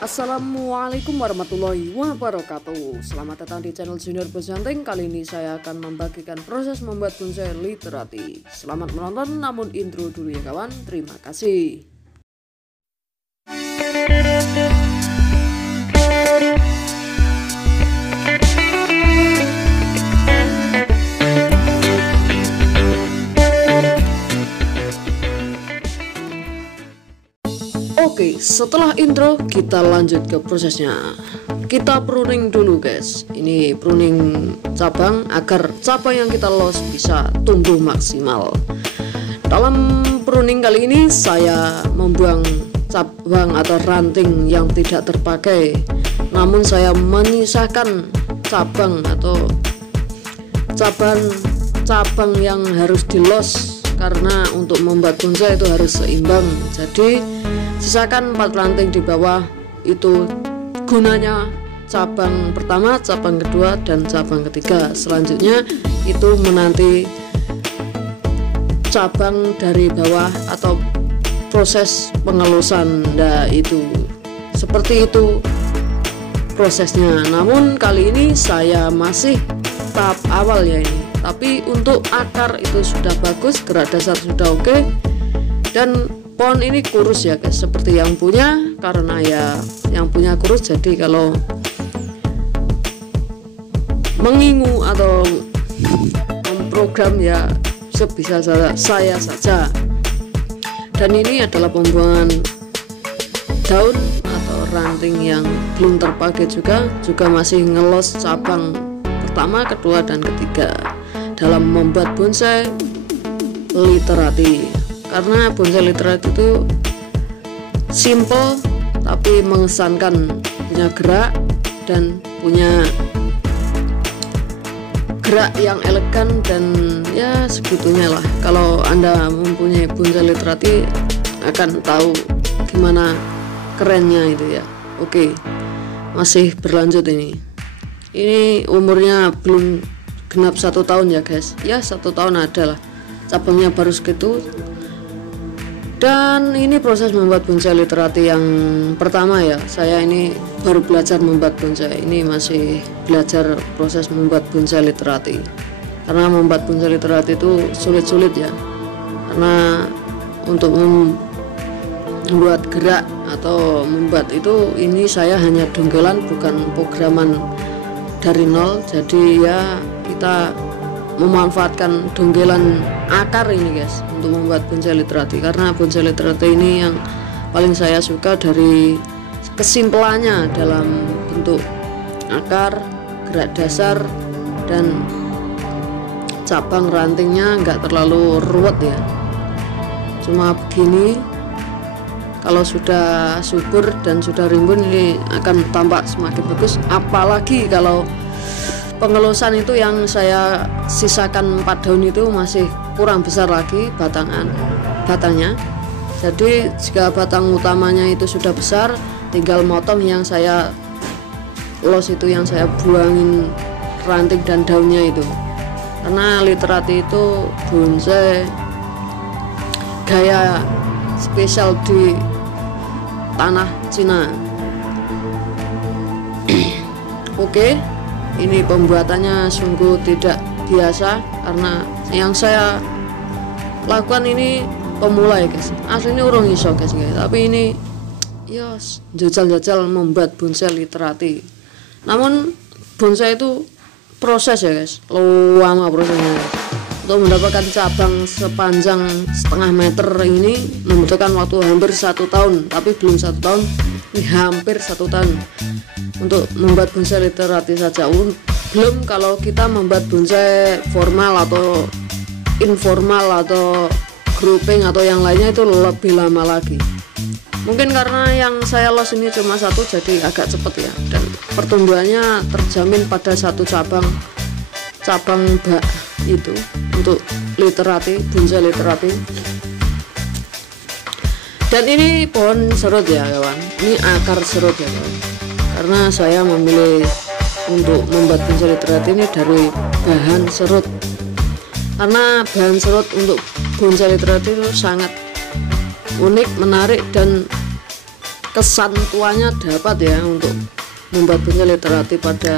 Assalamualaikum warahmatullahi wabarakatuh. Selamat datang di channel Junior Bonsai. Kali ini saya akan membagikan proses membuat bonsai literati. Selamat menonton, namun intro dulu ya kawan. Terima kasih. Oke, setelah intro kita lanjut ke prosesnya. Kita pruning dulu guys. Ini pruning cabang agar cabang yang kita los bisa tumbuh maksimal. Dalam pruning kali ini saya membuang cabang atau ranting yang tidak terpakai, namun saya menyisakan cabang atau cabang yang harus dilos, karena untuk membuat bonsai itu harus seimbang. Jadi sisakan 4 ranting di bawah, itu gunanya cabang pertama, cabang kedua, dan cabang ketiga. Selanjutnya itu menanti cabang dari bawah atau proses pengelusan. Nah itu seperti itu prosesnya. Namun kali ini saya masih tahap awal ya ini. Tapi untuk akar itu sudah bagus, gerak dasar sudah oke, dan pohon ini kurus ya guys, seperti yang punya, karena ya yang punya kurus, jadi kalau mengingu atau memprogram ya sebisa saya saja. Dan ini adalah pembuangan daun atau ranting yang belum terpakai juga masih ngelos cabang pertama, kedua, dan ketiga dalam membuat bonsai literati. Karena bonsai literati itu simple tapi mengesankan, punya gerak dan punya gerak yang elegan, dan ya segitunya lah. Kalau Anda mempunyai bonsai literati akan tahu gimana kerennya itu ya. Oke, masih berlanjut ini umurnya belum genap 1 tahun ya guys, ya 1 tahun ada lah, cabangnya baru segitu. Dan ini proses membuat bonsai literati yang pertama ya. Saya ini baru belajar membuat bonsai, ini masih belajar proses membuat bonsai literati. Karena membuat bonsai literati itu sulit-sulit ya, karena untuk membuat gerak atau membuat itu, ini saya hanya donggelan, bukan programan dari nol. Jadi ya kita memanfaatkan donggelan akar ini guys untuk membuat bonsai literati, karena bonsai literati ini yang paling saya suka dari kesimpulannya dalam bentuk akar, gerak dasar, dan cabang rantingnya nggak terlalu ruwet ya, cuma begini. Kalau sudah subur dan sudah rimbun, ini akan tampak semakin bagus. Apalagi kalau pengelusan itu yang saya sisakan 4 daun itu masih kurang besar lagi batangnya. Jadi jika batang utamanya itu sudah besar, tinggal motong yang saya los itu, yang saya buangin ranting dan daunnya itu. Karena literati itu bonsai gaya spesial di tanah Cina. Oke, ini pembuatannya sungguh tidak biasa, karena yang saya lakukan ini pemula ya guys. Aslinya urung iso guys, tapi ini ya jajal-jajal membuat bonsai literati. Namun bonsai itu proses ya guys, lama prosesnya guys. Untuk mendapatkan cabang sepanjang 1,5 meter ini membutuhkan waktu hampir 1 tahun, tapi belum 1 tahun, ini hampir 1 tahun untuk membuat bonsai literati saja. Belum kalau kita membuat bonsai formal atau informal atau grouping atau yang lainnya, itu lebih lama lagi. Mungkin karena yang saya los ini cuma 1, jadi agak cepet ya, dan pertumbuhannya terjamin pada 1 cabang bak itu untuk literati, bonsai literati. Dan ini pohon serut ya kawan, ini akar serut ya kawan. Karena saya memilih untuk membuat bonsai literati ini dari bahan serut, karena bahan serut untuk bonsai literati itu sangat unik, menarik, dan kesan tuanya dapat ya untuk membuat bonsai literati pada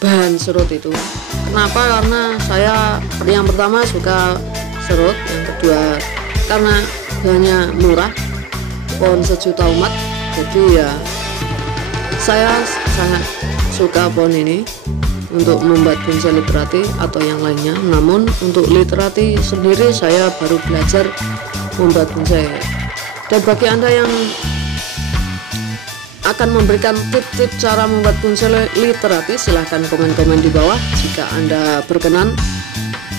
bahan serut itu. Kenapa? Karena saya yang pertama suka serut, yang kedua karena bahannya murah, pohon sejuta umat, jadi ya saya sangat suka pohon ini untuk membuat bonsai literati atau yang lainnya. Namun untuk literati sendiri saya baru belajar membuat bonsai. Dan bagi Anda yang akan memberikan tip-tip cara membuat bonsai literati, silahkan komen-komen di bawah jika Anda berkenan.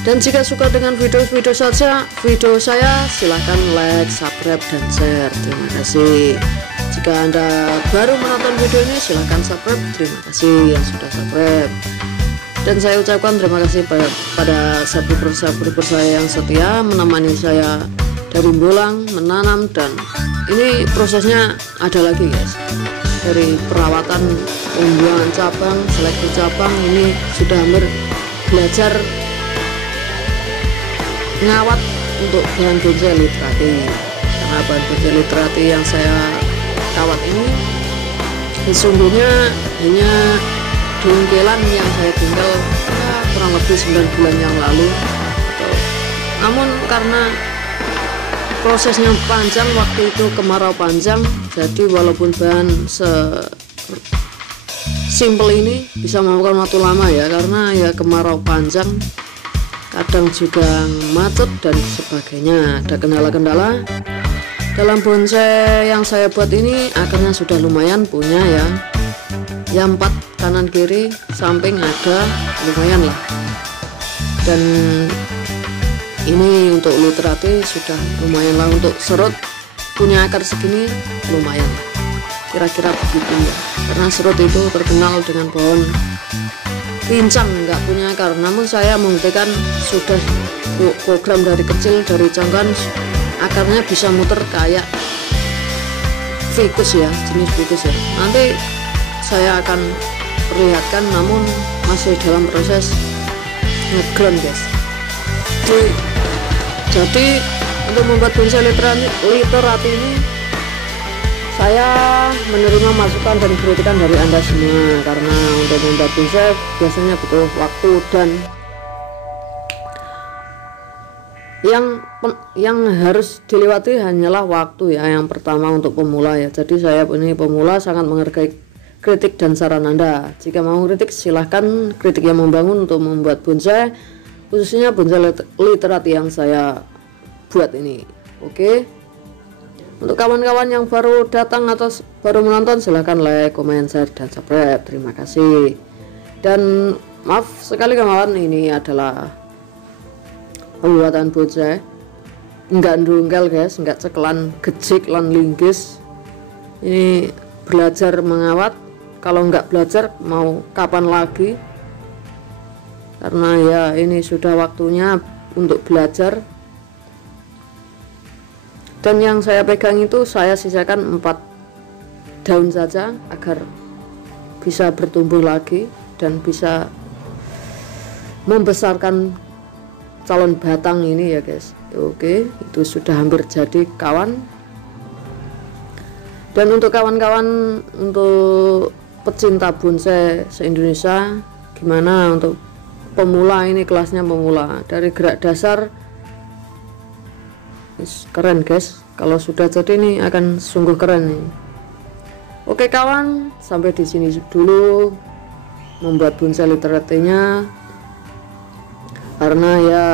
Dan jika suka dengan video-video saya, silahkan like, subscribe, dan share. Terima kasih. Jika Anda baru menonton video ini, silahkan subscribe. Terima kasih yang sudah subscribe. Dan saya ucapkan terima kasih pada subscriber saya yang setia menemani saya dari bolang, menanam, dan ini prosesnya ada lagi guys. Dari perawatan, pembuangan cabang, seleksi cabang, ini sudah hampir belajar ngawat untuk bahan bonsai literati. Karena bahan bonsai literati yang saya kawat ini sesungguhnya hanya dungkelan yang saya tinggal kurang lebih 9 bulan yang lalu. Namun karena prosesnya panjang, waktu itu kemarau panjang, jadi walaupun bahan simple ini bisa memakan waktu lama ya, karena ya kemarau panjang, kadang juga macet dan sebagainya, ada kendala-kendala. Dalam bonsai yang saya buat ini akarnya sudah lumayan punya ya, 4 kanan kiri samping ada, lumayan lah. Dan ini untuk literati sudah lumayan lah, untuk serut punya akar segini lumayan, kira-kira begitu ya. Karena serut itu terkenal dengan pohon pincang, nggak punya akar. Namun saya membuktikan sudah program dari kecil, dari cangkang akarnya bisa muter kayak ficus ya, jenis ficus ya. Nanti saya akan perlihatkan, namun masih dalam proses ngeground guys. Jadi untuk membuat bonsai literati ini saya menerima masukan dan kritikan dari Anda semua, karena untuk membuat bonsai biasanya butuh waktu, dan yang harus dilewati hanyalah waktu ya. Yang pertama untuk pemula ya, jadi saya ini pemula sangat menghargai kritik dan saran Anda. Jika mau kritik silahkan, kritik yang membangun untuk membuat bonsai, khususnya bonsai literati yang saya buat ini. Oke, untuk kawan-kawan yang baru datang atau baru menonton, silahkan like, comment, share, dan subscribe. Terima kasih. Dan maaf sekali kawan, ini adalah pembuatan bonsai enggak ndungkel guys, enggak cekelan gejik lan linggis. Ini belajar mengawat. Kalau enggak belajar mau kapan lagi, karena ya ini sudah waktunya untuk belajar. Dan yang saya pegang itu saya sisakan 4 daun saja agar bisa bertumbuh lagi dan bisa membesarkan calon batang ini ya guys. Oke, itu sudah hampir jadi kawan. Dan untuk kawan-kawan, untuk pecinta bonsai se-Indonesia, gimana untuk pemula ini, kelasnya pemula dari gerak dasar. Keren guys, kalau sudah jadi ini akan sungguh keren nih. Oke kawan, sampai di sini dulu membuat bonsai literatinya, karena ya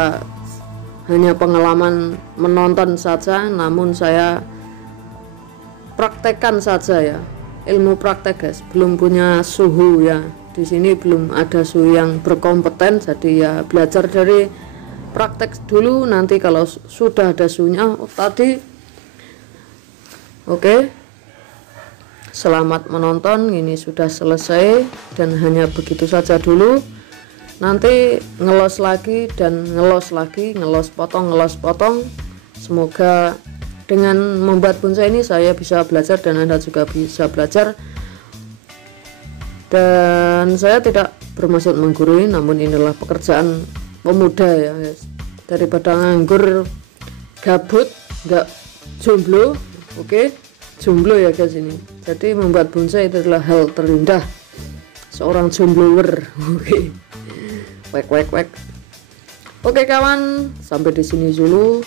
hanya pengalaman menonton saja, namun saya praktekkan saja ya, ilmu praktek guys, belum punya suhu ya. Di sini belum ada suhu yang berkompeten, jadi ya belajar dari praktek dulu. Nanti kalau sudah ada suhunya tadi. Oke, selamat menonton, ini sudah selesai dan hanya begitu saja dulu. Nanti ngelos lagi dan ngelos lagi, ngelos potong. Semoga dengan membuat bonsai ini saya bisa belajar dan Anda juga bisa belajar. Dan saya tidak bermaksud menggurui, namun inilah pekerjaan pemuda ya guys. Daripada nganggur gabut, nggak jomblo. Oke, jomblo ya guys ini. Jadi membuat bonsai itu adalah hal terindah seorang jomblower. Oke. Wek. Oke kawan, sampai di sini dulu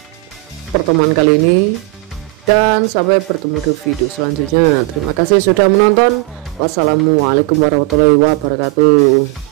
pertemuan kali ini dan sampai bertemu di video selanjutnya. Terima kasih sudah menonton. Wassalamualaikum warahmatullahi wabarakatuh.